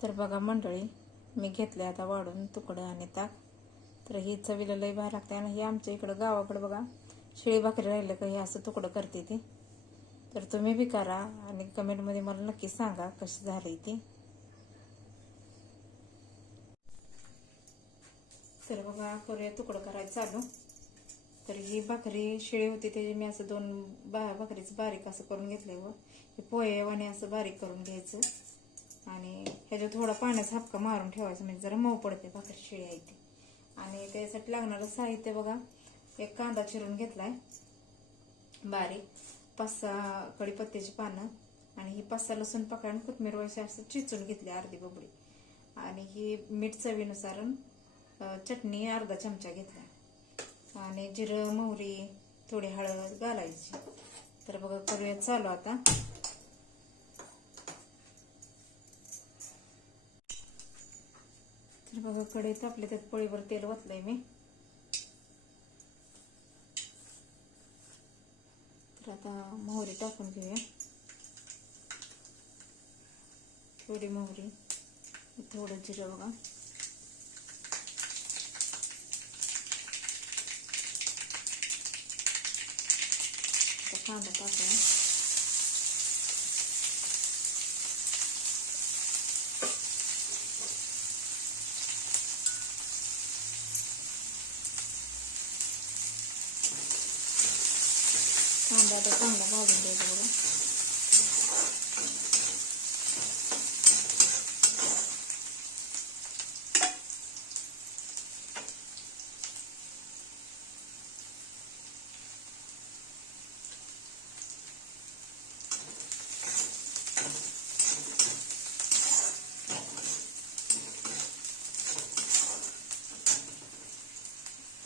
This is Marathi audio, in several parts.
तर बघा मंडळी मी घेतले आता वाढून तुकडं आणि ताक. तर ही चवीला लई भारी लागते आणि हे आमच्या इकडं गावाकडं बघा शिळी भाकरी राहिलं का हे असं तुकडं करते ती. तर तुम्ही बी करा आणि कमेंटमध्ये मला नक्की सांगा कशी झाली ती. तर बघा करूया तुकडं करायचं चालू. तर ही भाकरी शिळी होती त्याची मी असं दोन बा भाकरीचं बारीक असं करून घेतलं व. हे पोहे वाणी असं बारीक करून घ्यायचं. आणि ह्याच्यात थोडा पाण्याचा हपका मारून ठेवायचा म्हणजे जरा मऊ पडते भाकरी शिळी आहे ती. आणि त्यासाठी लागणारं साहित्य बघा एक कांदा चिरून घेतलाय. बारीक पाच सहा कढीपत्त्याची पानं आणि ही पाच सहा लसूण पकडून कोथमीर वैसे असं चिचून घेतली अर्धी बबडी. आणि ही मीठ चवीनुसार चटणी अर्धा चमचा घेतला. आणि जिरं मोहरी थोडी हळद घालायची. तर बघा करूया चालू आता. बघा कडे तापले त्यात पळीवर तेल वतलंय मी. तर आता मोहरी टाकून घेऊया. थोडी मोहरी थोडं जिरं बघा. कांदा टाकूया. कांदा आता चांगला भाजून द्यायचा बघा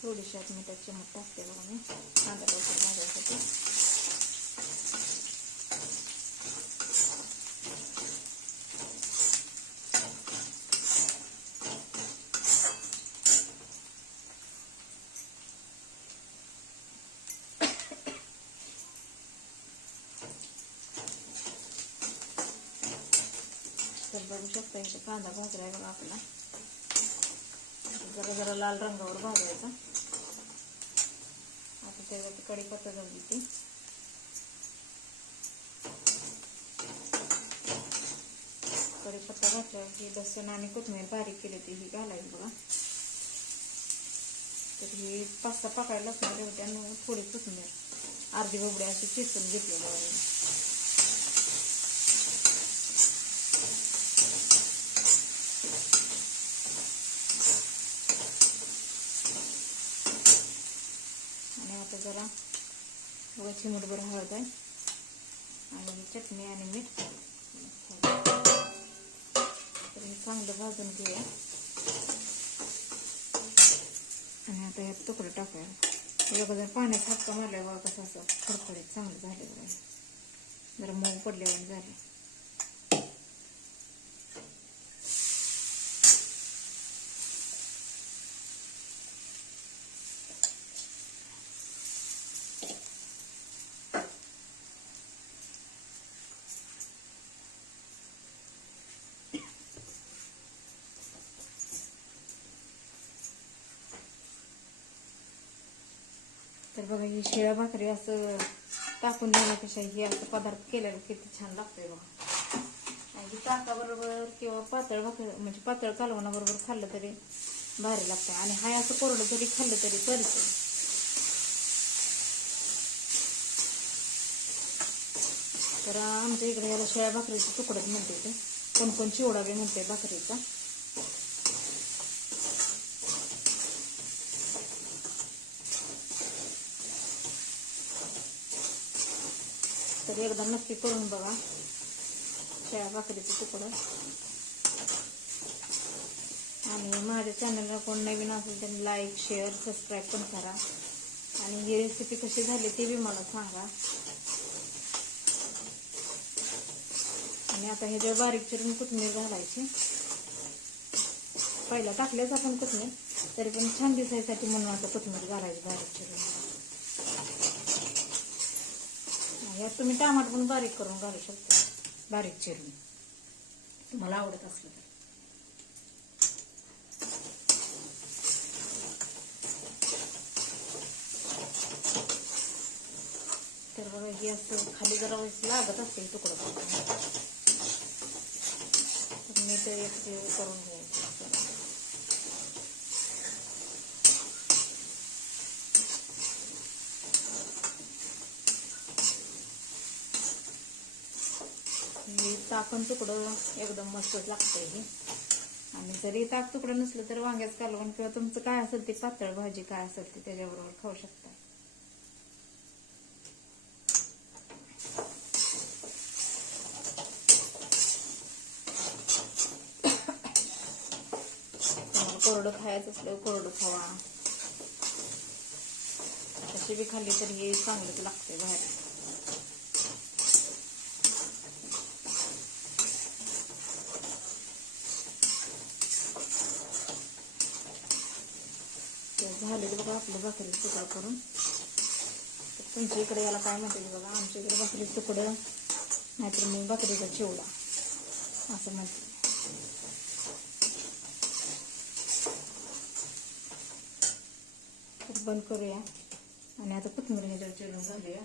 थोडीशी आत मिठाची चिमट टाकते बघा मी. कांदा लवकर भाजायसाठी. तर बघू शकता इथे कांदा भाजलाय बघा आपला. जरा जरा लाल रंगावर भाजायचा. आता त्याच्यात कढीपत्ता झाली ती कढीपत्ता घातल्यावर ही लसूण आणि कोथिंबीर बारीक केली ती ही घालायची बघा. तर ही पास्ता पकायला पाकळ्या लसणारे होत्या थोडी कोथिंबीर अर्धी बबडी अशी चिसून घेतलेली आणि आता जरा बघा चिमटभर हळद आहे. आणि चटणी आणि मीठ. तर हे चांगलं भाजून घेऊया. आणि आता ह्यात तुकडं टाकूया. हे बघा जर पाण्यात हातका मारल्या बघा कसं असं खडखडीत चांगलं झालं बघा जरा मऊ पडल्यावर झाले. बघा ही शिळ्या भाकरी असं टाकून देण्यापेक्षा ही असं पदार्थ केल्यावर किती छान लागतोय बघा. आणि ताकाबरोबर किंवा पातळ भाकरी म्हणजे पातळ कालवणाबरोबर खाल्लं तरी भारी लागतं आणि हाय असं कोरडं जरी खाल्लं तरी परत तर. आमच्या इकडे याला शिळ्या भाकरीचं तुकडंच म्हणते ते. कोण कोण चिवडा बी म्हणते भाकरीचा. तर एकदा नक्की करून बघा. त्या भाकरीचं तुकडं. आणि माझ्या चॅनलला कोण नवीन असेल त्यांनी लाईक शेअर सबस्क्राईब पण करा. आणि ही रेसिपी कशी झाली ते बी मला सांगा. आणि आता हे जे बारीक चिरून कोथमीर घालायची. पहिला टाकलेच आपण कोथमीर तरी पण छान दिसायसाठी म्हणून आता कोथमीर घालायची बारीक चिरून. यात तुम्ही टमाटर पण बारीक करून घालू शकता. बारीक चिरून. तुम्हाला आवडत असलं तर. तर बघा गॅस खाली जरा लागत असते तुकडं मी तर एक करून घेऊ आपण तुकडं एकदम मस्तच लागतंय हे. आणि जरी ताक तुकडं नसलं तर वांग्याच कालवण किंवा तुमचं काय असेल ते पातळ भाजी काय असेल ते त्याच्याबरोबर खाऊ शकता. कोरडं खायचं असलं कोरडं खावा. तशी बी खाल्ली तर हे चांगलंच लागते बाहेर. झालेली बघा आपलं भाकरी तुकडं करून. तुमच्या इकडे याला काय म्हणते बघा आमच्या इकडे भाकरी तुकडं नाहीतर मी भाकरीचा चिवडा असं म्हणते बंद करूया. आणि आता कोथिंबीर ह्याच्यावर चिरून घालूया.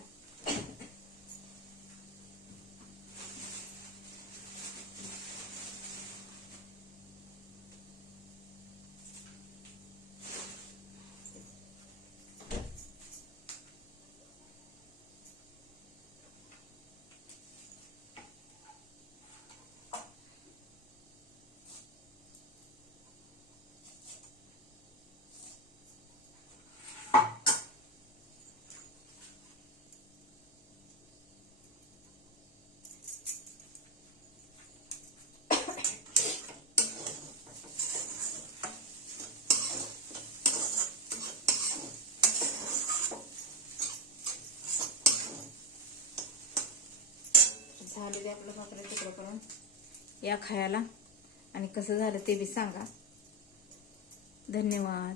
झाले ते आपलं भाकरी तुकडं करून. या खायला. आणि कसं झालं ते बी सांगा. धन्यवाद.